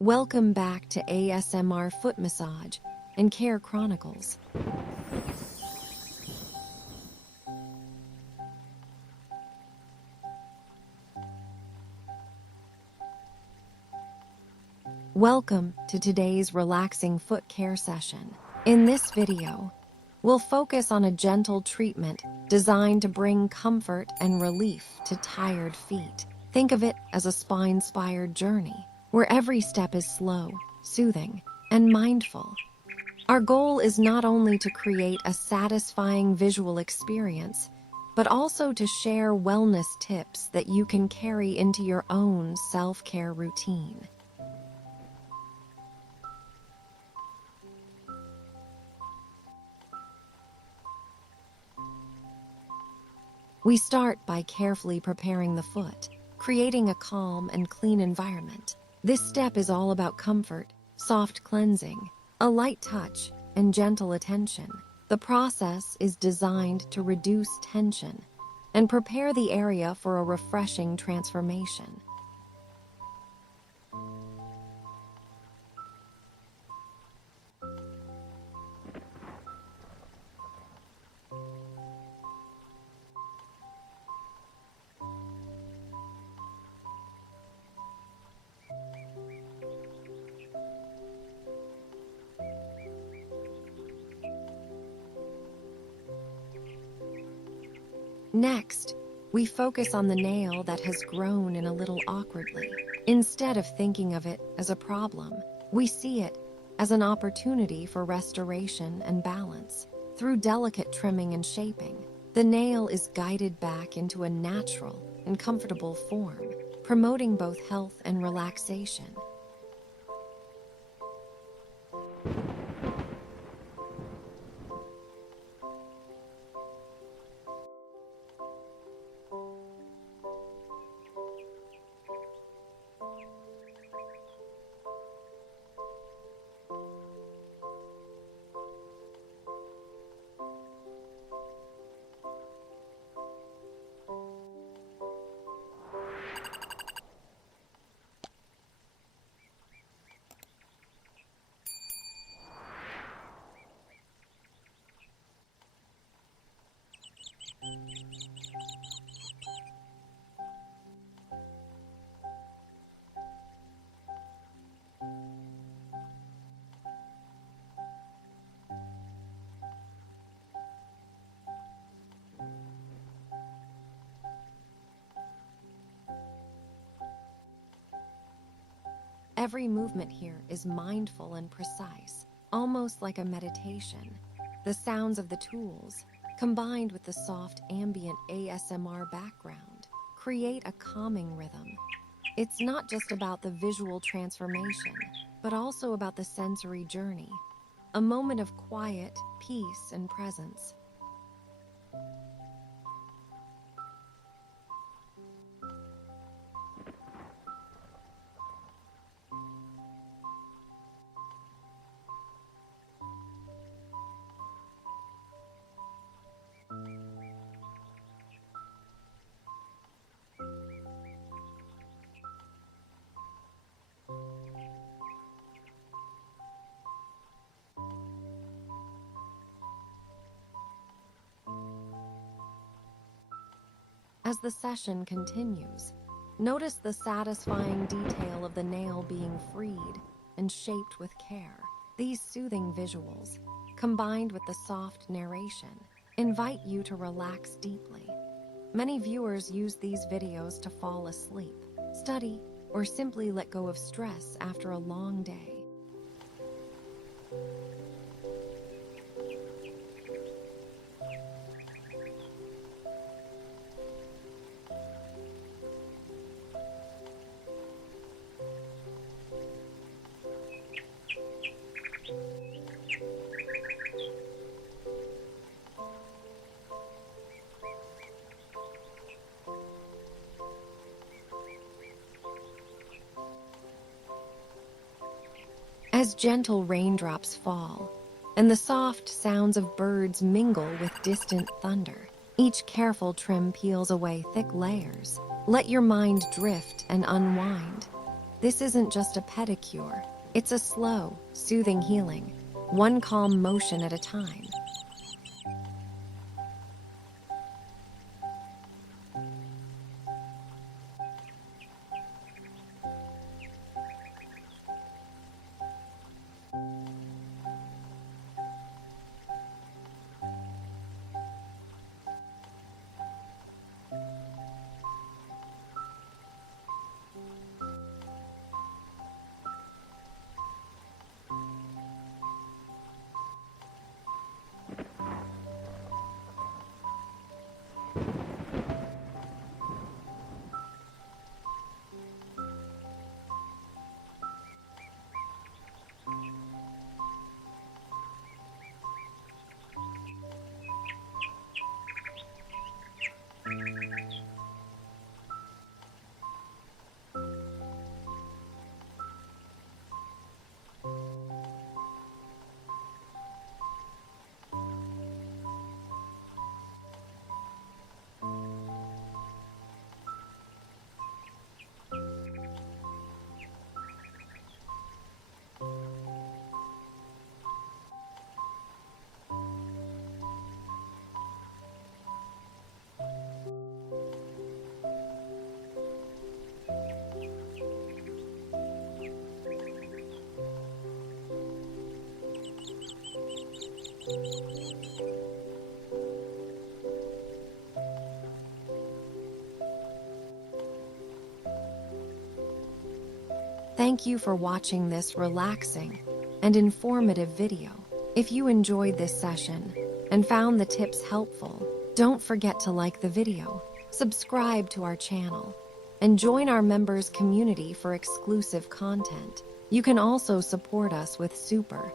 Welcome back to ASMR Foot Massage and Care Chronicles. Welcome to today's relaxing foot care session. In this video, we'll focus on a gentle treatment designed to bring comfort and relief to tired feet. Think of it as a spa-inspired journey, where every step is slow, soothing, and mindful. Our goal is not only to create a satisfying visual experience, but also to share wellness tips that you can carry into your own self-care routine. We start by carefully preparing the foot, creating a calm and clean environment. This step is all about comfort, soft cleansing, a light touch, and gentle attention. The process is designed to reduce tension and prepare the area for a refreshing transformation. Next, we focus on the nail that has grown in a little awkwardly. Instead of thinking of it as a problem, we see it as an opportunity for restoration and balance. Through delicate trimming and shaping, the nail is guided back into a natural and comfortable form, promoting both health and relaxation. Every movement here is mindful and precise, almost like a meditation. The sounds of the tools, combined with the soft ambient ASMR background, create a calming rhythm. It's not just about the visual transformation, but also about the sensory journey, a moment of quiet, peace, and presence. As the session continues, notice the satisfying detail of the nail being freed and shaped with care. These soothing visuals, combined with the soft narration, invite you to relax deeply. Many viewers use these videos to fall asleep, study, or simply let go of stress after a long day. As gentle raindrops fall, and the soft sounds of birds mingle with distant thunder, each careful trim peels away thick layers. Let your mind drift and unwind, This isn't just a pedicure, it's a slow, soothing healing, one calm motion at a time. Thank you for watching this relaxing and informative video. If you enjoyed this session and found the tips helpful, don't forget to like the video, subscribe to our channel, and join our members community for exclusive content. You can also support us with Super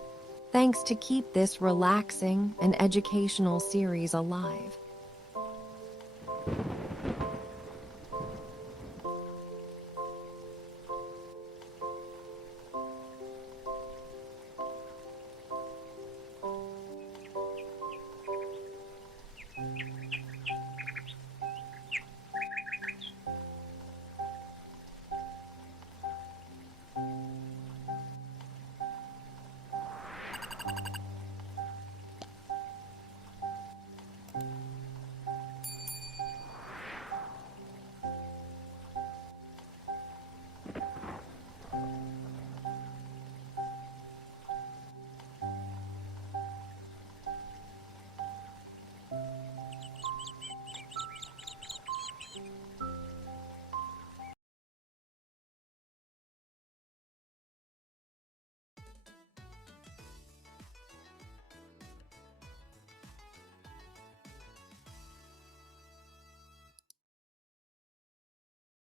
Thanks to keep this relaxing and educational series alive.